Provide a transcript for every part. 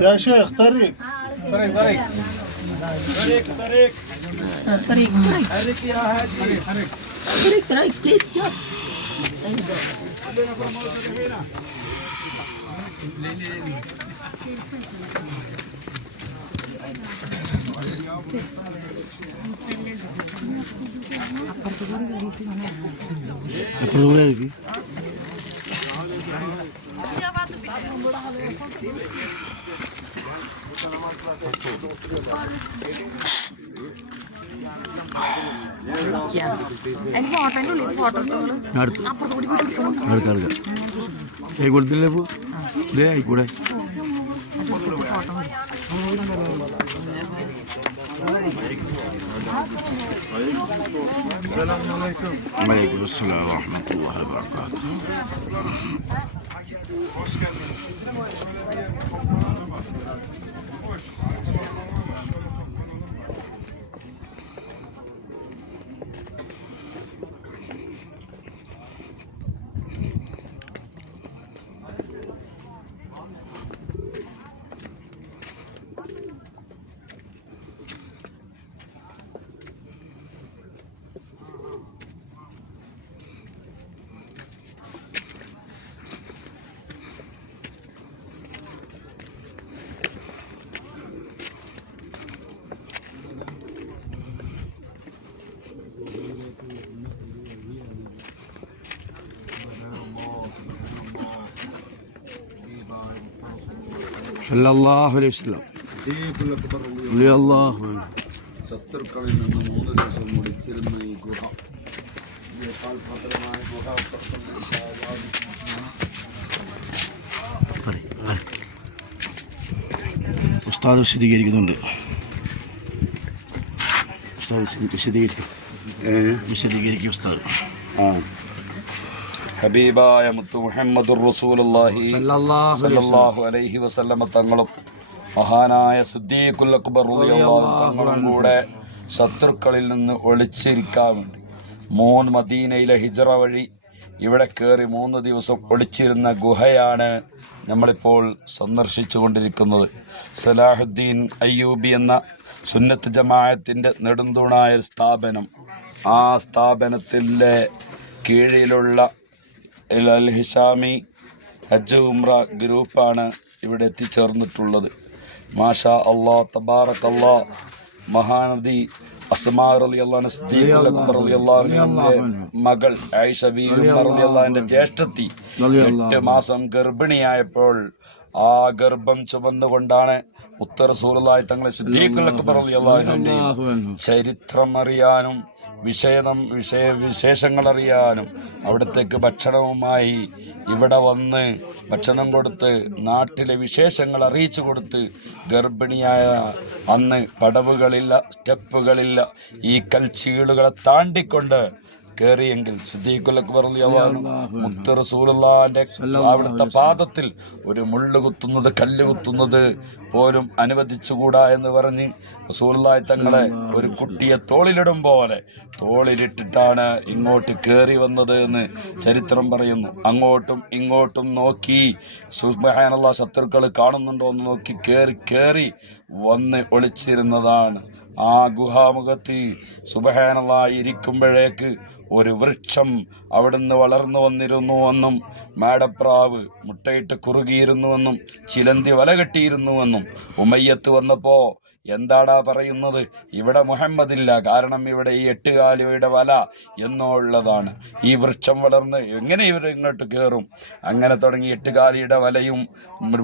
يا شيخ طريق طريق طريق طريق حرك يا هادي حرك طريق بليز ستوب കൊടുത്തില്ലേ പോ ഇതേ ആയിക്കൂടെ വലൈക്കും അസ്സലാം വറഹ്മത്തുള്ളാഹി വബറകാതുഹു. സല്ലല്ലാഹു അലൈഹി വസല്ലം റളിയല്ലാഹു അൻഹു. ശത്രുക്കളിൽ നിന്ന് 3 ദിവസം മുടിച്ചിരുന്ന ഈ ഗുഹ ഉസ്താദ് വിശദീകരിക്കുന്നുണ്ട്. ഉസ്താദ് വിശദീകരിക്കും ഉസ്താദ്. ഹബീബായ മുത്തു മുഹമ്മദുർ റസൂലുള്ളാഹി സ്വല്ലല്ലാഹു അലൈഹി വസല്ലമ തങ്ങളും മഹാനായ സിദ്ദീഖുൽ അക്ബർ റളിയല്ലാഹു തങ്ങളും കൂടെ ശത്രുക്കളിൽ നിന്ന് ഒളിച്ചിരിക്കാൻ വേണ്ടി 3 മദീനയിലെ ഹിജ്റ വഴി ഇവിടെ കയറി 3 ദിവസം ഒളിച്ചിരുന്ന ഗുഹയാണ് നമ്മളിപ്പോൾ സന്ദർശിച്ചു കൊണ്ടിരിക്കുന്നത്. സലാഹുദ്ദീൻ അയ്യൂബി എന്ന സുന്നത്ത് ജമാഅത്തിൻ്റെ നെടുന്തൂണായ സ്ഥാപനം, ആ സ്ഥാപനത്തിലെ കീഴിലുള്ള അൽ ഹിഷാമി ഹജ്ജ് ഉംറ ഗ്രൂപ്പാണ് ഇവിടെ എത്തിച്ചേർന്നിട്ടുള്ളത്. മാഷാ അല്ലാഹ് തബാറകല്ലാ. മഹാനദി അസ്മാ റളിയല്ലാഹു സിദ്ദീഖുൽ അക്ബർ റളിയല്ലാഹുവിന്റെ മകൾ ആയിഷ ബീവി റളിയല്ലാഹുവിന്റെ ജ്യേഷ്ഠത്തി 8 മാസം ഗർഭിണിയായപ്പോൾ ആ ഗർഭം ചുമന്നുകൊണ്ടാണ് മുത്ത് റസൂലുള്ളാഹി തങ്ങളെ സിദ്ദീഖുൽ അക്ബർ റളിയല്ലാഹുവിന്റെ ചരിത്രം അറിയാനും വിശേഷങ്ങൾ അറിയാനും അവിടത്തേക്ക് ഭക്ഷണവുമായി ഇവിടെ വന്ന് ഭക്ഷണം കൊടുത്ത് നാട്ടിലെ വിശേഷങ്ങൾ അറിയിച്ചു കൊടുത്ത് ഗർഭിണിയായ അന്ന് പടവുകളില്ല, സ്റ്റെപ്പുകളില്ല, ഈ കൽച്ചീളുകളെ താണ്ടിക്കൊണ്ട് കയറിയെങ്കിൽ സിദ്ദീഖുൽ അക്ബർ റളിയല്ലാഹു മുത്ത് റസൂലുള്ളാഹിന്റെ അവിടുത്തെ പാദത്തിൽ ഒരു മുള്ളു കുത്തുന്നത്, കല്ല് കുത്തുന്നത് പോലും അനുവദിച്ചുകൂടാ എന്ന് പറഞ്ഞ് റസൂലുള്ളാഹി തങ്ങളെ ഒരു കുട്ടിയെ തോളിലിടും പോലെ തോളിലിട്ടിട്ടാണ് ഇങ്ങോട്ട് കയറി വന്നത് എന്ന് ചരിത്രം പറയുന്നു. അങ്ങോട്ടും ഇങ്ങോട്ടും നോക്കി സുബ്ഹാനല്ലാഹ് ശത്രുക്കൾ കാണുന്നുണ്ടോ എന്ന് നോക്കി കയറി വന്ന് ഒളിച്ചിരുന്നതാണ്. ആ ഗുഹാമുഖത്ത് സുബ്ഹാനല്ലാഹ് ഇരിക്കുമ്പോഴേക്ക് ഒരു വൃക്ഷം അവിടുന്ന് വളർന്നു വന്നിരുന്നുവെന്നും മാടപ്രാവ് മുട്ടയിട്ട് കുറുകിയിരുന്നുവെന്നും ചിലന്തി വല കെട്ടിയിരുന്നുവെന്നും ഉമയ്യത്ത് വന്നപ്പോൾ എന്താടാ പറയുന്നത്, ഇവിടെ മുഹമ്മദില്ല, കാരണം ഇവിടെ ഈ 8 കാലിയുടെ വല എന്നോ ഉള്ളതാണ്. ഈ വൃക്ഷം വളർന്ന് എങ്ങനെ ഇവർ ഇങ്ങോട്ട് കയറും? അങ്ങനെ തുടങ്ങി 8 കാലിയുടെ വലയും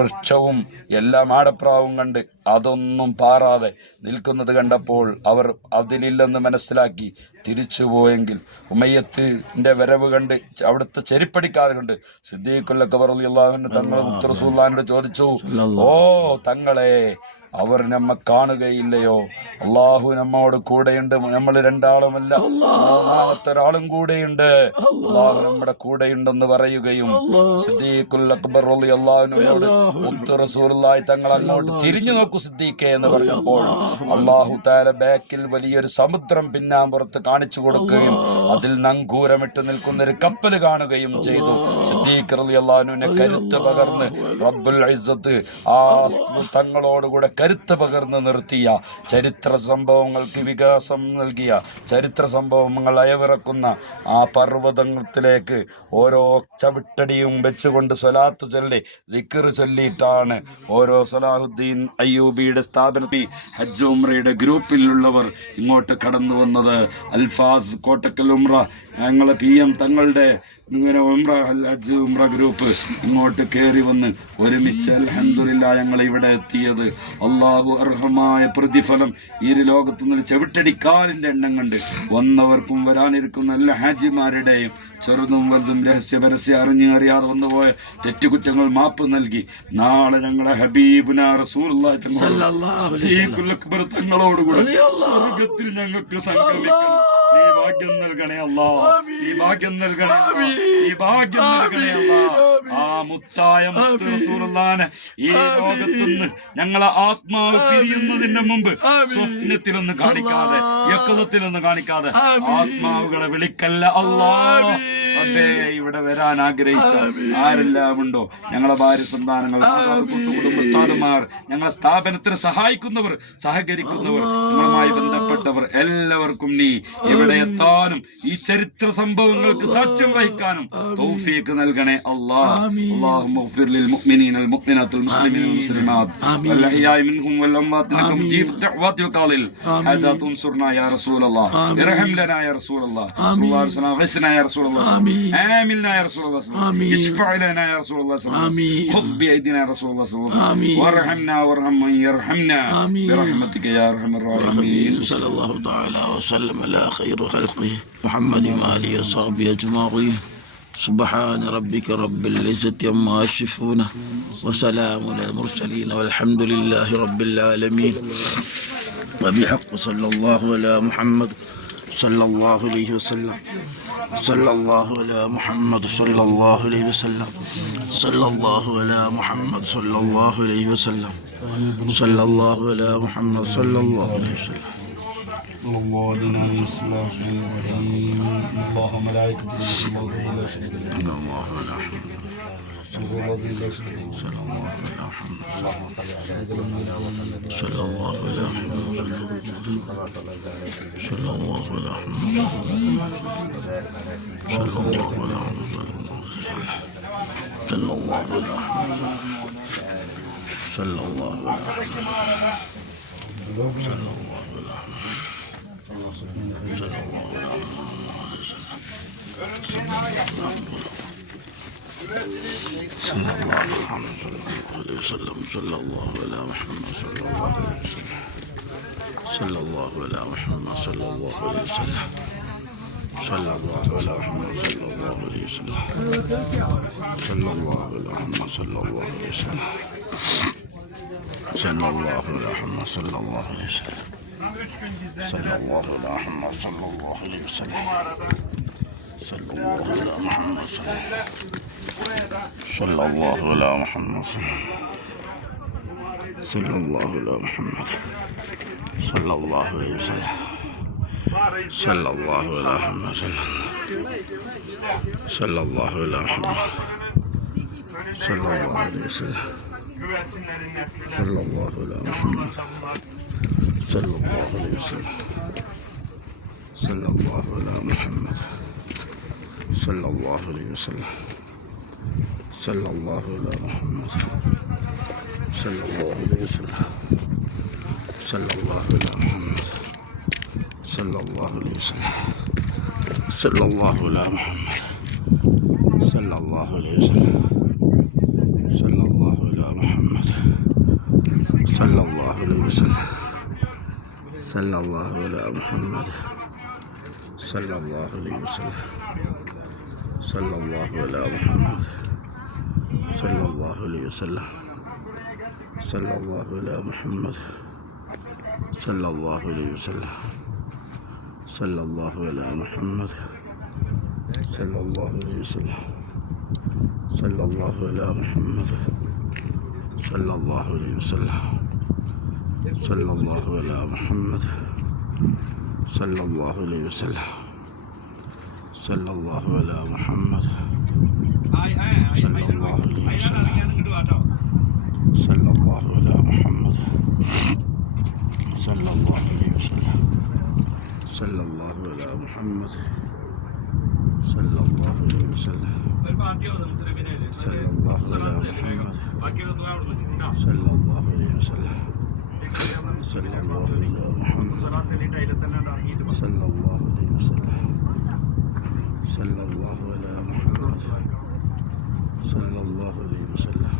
വൃക്ഷവും എല്ലാ മാടപ്രാവും കണ്ട് അതൊന്നും പാറാതെ നിൽക്കുന്നത് കണ്ടപ്പോൾ അവർ അതിലില്ലെന്ന് മനസ്സിലാക്കി തിരിച്ചു പോയെങ്കിൽ ഉമയ്യത്തിന്റെ വരവ് കണ്ട് അവിടുത്തെ ചെരിപ്പടിക്കാതെ കണ്ട് സിദ്ദീഖുൽ അക്ബർ റളിയല്ലാഹു അൻഹു തങ്ങൾ മുത്ത് റസൂലുള്ളാഹിനോട് ചോദിച്ചു, ഓ തങ്ങളെ, അവർ നമ്മെ കാണുകയില്ലയോ? അള്ളാഹു നമ്മോട് കൂടെയുണ്ട്, നമ്മൾ 2 ആളുമല്ല, 3-ാമത്തെ ഒരാളും കൂടെയുണ്ട്, അള്ളാഹു നമ്മുടെ കൂടെയുണ്ടെന്ന് പറയുകയും സിദ്ദീഖുൽ അക്ബർ റളിയല്ലാഹു അൻഹുവോട് മുത്ത് റസൂലുള്ളാഹി തങ്ങൾ അങ്ങോട്ട് തിരിഞ്ഞു നോക്കി കേൾക്കൂ സിദ്ദീഖേ എന്ന് പറഞ്ഞപ്പോൾ അല്ലാഹു തആല ബാക്കിൽ വലിയൊരു സമുദ്രം പിന്നാമ്പുറത്ത് കാണിച്ചു കൊടുക്കുകയും അതിൽ നങ്കൂരമിട്ട് നിൽക്കുന്ന ഒരു കപ്പൽ കാണുകയും ചെയ്തു. സിദ്ദീഖ് റളിയല്ലാഹു അൻഹുവിനെ കരുത്ത് പകർന്ന് റബ്ബുൽ ഇസ്സത്ത് ആ തങ്ങളോടുകൂടെ കരുത്ത് പകർന്ന് നിർത്തിയ, ചരിത്ര സംഭവങ്ങൾക്ക് വികാസം നൽകിയ, ചരിത്ര സംഭവങ്ങൾ അയവിറക്കുന്ന ആ പർവ്വതത്തിലേക്ക് ഓരോ ചവിട്ടടിയും വെച്ചുകൊണ്ട് സ്വലാത്ത് ചൊല്ലി ദിക്ർ ചൊല്ലിയിട്ടാണ് ഓരോ സലാഹുദ്ദീൻ അയ്യൂബിയുടെ സ്ഥാപനത്തിൽ ഹജ്ജ് ഉംറയുടെ ഗ്രൂപ്പിലുള്ളവർ ഇങ്ങോട്ട് കടന്നു വന്നത്. അൽഫാസ് കോട്ടക്കൽ ഉംറ ഞങ്ങളെ PM തങ്ങളുടെ ഇങ്ങനെ ഉംറ ഹജ്ജ് ഉംറ ഗ്രൂപ്പ് ഇങ്ങോട്ട് കയറി വന്ന് ഒരുമിച്ച് അൽഹംദുലില്ലാ ഞങ്ങൾ ഇവിടെ എത്തിയത്. അള്ളാഹു അർഹമായ പ്രതിഫലം ഈ ലോകത്തു നിന്ന് ചവിട്ടടിക്കാലിൻ്റെ എണ്ണം കണ്ട് വന്നവർക്കും വരാനിരിക്കുന്ന എല്ലാ ഹാജിമാരുടെയും ചെറുതും വലുതും രഹസ്യ പരസ്യ അറിയാതെ വന്നുപോയ തെറ്റുകുറ്റങ്ങൾ മാപ്പ് നൽകി നാളെ ഞങ്ങളെ ഹബീബുനാ റസൂലുള്ളാഹി അക്ബർ തങ്ങളോടുകൂടെ സ്വർഗ്ഗത്തിൽ ഞങ്ങൾക്ക് സംഗമിക്കണം. നീ ഭാഗ്യം നൽകണേ അല്ലാ, നീ ഭാഗ്യം നൽകണേ അല്ലാ, നീ ഭാഗ്യം നൽകണേ അല്ലാ. ആ മുത്തായ മുത്ത് റസൂലുള്ളാഹിനെ ഈ ലോകത്തുനിന്ന് ഞങ്ങളെ ആത്മാവ് പിരിയുന്നതിന്റെ മുമ്പ് സ്വപ്നത്തിലൊന്നും കാണിക്കാതെ, യക്തത്തിലൊന്നും കാണിക്കാതെ ആത്മാവുകളെ വിളിക്കല്ല അല്ലാ. അതെ, ഇവിടെ വരാൻ ആഗ്രഹിച്ച ആരെല്ലാം ഉണ്ടോ, ഞങ്ങളെ ഭാര്യ സന്താനങ്ങൾ, കുടുംബസ്ഥാപന്മാർ, ഞങ്ങളെ സ്ഥാപനത്തിന് സഹായിക്കുന്നവർ, സഹകരിക്കുന്നവർ, ഞങ്ങളുമായി ബന്ധപ്പെട്ടവർ എല്ലാവർക്കും നീ ഇവിടെ എത്താനും ഈ ചരിത്ര സംഭവങ്ങൾക്ക് സാക്ഷ്യം വഹിക്കാനും തൗഫീഖ് നൽകണേ അല്ലാഹ്. اللهم اغفر للمؤمنين المؤمنات المسلمين والمسلمات والأحياء منهم والأموات إنك مجيب الدعوات وقاضي الحاجات. انصرنا يا رسول الله، ارحم لنا يا رسول الله صلى الله عليه وسلم، غثنا يا رسول الله، آمنا يا رسول الله، اشفع لنا يا رسول الله، خذ بأيدينا يا رسول الله، وارحمنا وارحم من يرحمنا برحمتك يا أرحم الراحمين. صلى الله تعالى وسلم على خير خلقه محمد وآله وصحبه أجمعين. سبحان ربك رب العزة عما يصفون وسلام على المرسلين والحمد لله رب العالمين. وبحق صلى الله على محمد صلى الله عليه وسلم، صلى الله على محمد صلى الله عليه وسلم، صلى الله على محمد صلى الله عليه وسلم، صلى الله على محمد صلى الله عليه وسلم. الله علينا بالصلاة الله ملائكته يصلون على سيدنا الله ولا صلى الله عليه وسلم، صلى الله على محمد صلى الله على محمد صلى الله على محمد صلى الله على محمد صلى الله على صلى الله صلى الله على محمد صلى الله عليه وسلم، صلى الله على محمد صلى الله عليه وسلم، صلى الله على محمد صلى الله عليه وسلم، صلى الله على محمد صلى الله عليه وسلم، صلى الله على محمد صلى الله عليه وسلم، صلى الله على محمد صلى الله عليه وسلم، صلى الله على محمد صلى الله على محمد صلى الله على محمد صلى الله عليه وسلم، صلى الله على محمد صلى الله على محمد صلى الله عليه وسلم، صلى الله على محمد صلى الله عليه وسلم، صلى الله على محمد صلى الله عليه وسلم، صلى الله على محمد صلى الله عليه وسلم، صلى الله على محمد صلى الله عليه وسلم، صلى الله على محمد صلى الله عليه وسلم، صلى الله على محمد صلى الله عليه وسلم، صلى الله على محمد صلى الله عليه وسلم، صلى الله على محمد صلى الله عليه وسلم، صلى الله على محمد صلى الله عليه وسلم، صلى الله على محمد صلى الله عليه وسلم، صلى الله على محمد صلى الله عليه وسلم، صلى الله على محمد صلى الله عليه وسلم صلى الله على محمد صلى الله عليه وسلم صلى الله على محمد صلى الله عليه وسلم صلى الله على محمد صلى الله عليه وسلم صلى الله على محمد صلى الله عليه وسلم صلى الله على محمد صلى الله عليه وسلم صلى الله على محمد صلى الله عليه وسلم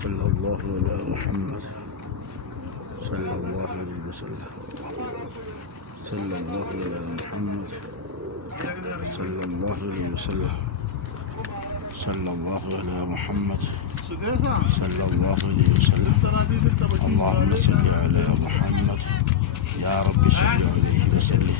صلى الله على محمد صلى الله عليه وسلم صلى الله على محمد صلى الله عليه وسلم صلى الله على محمد صلى الله عليه وسلم اللهم صل على محمد يا رب صل عليه وسلم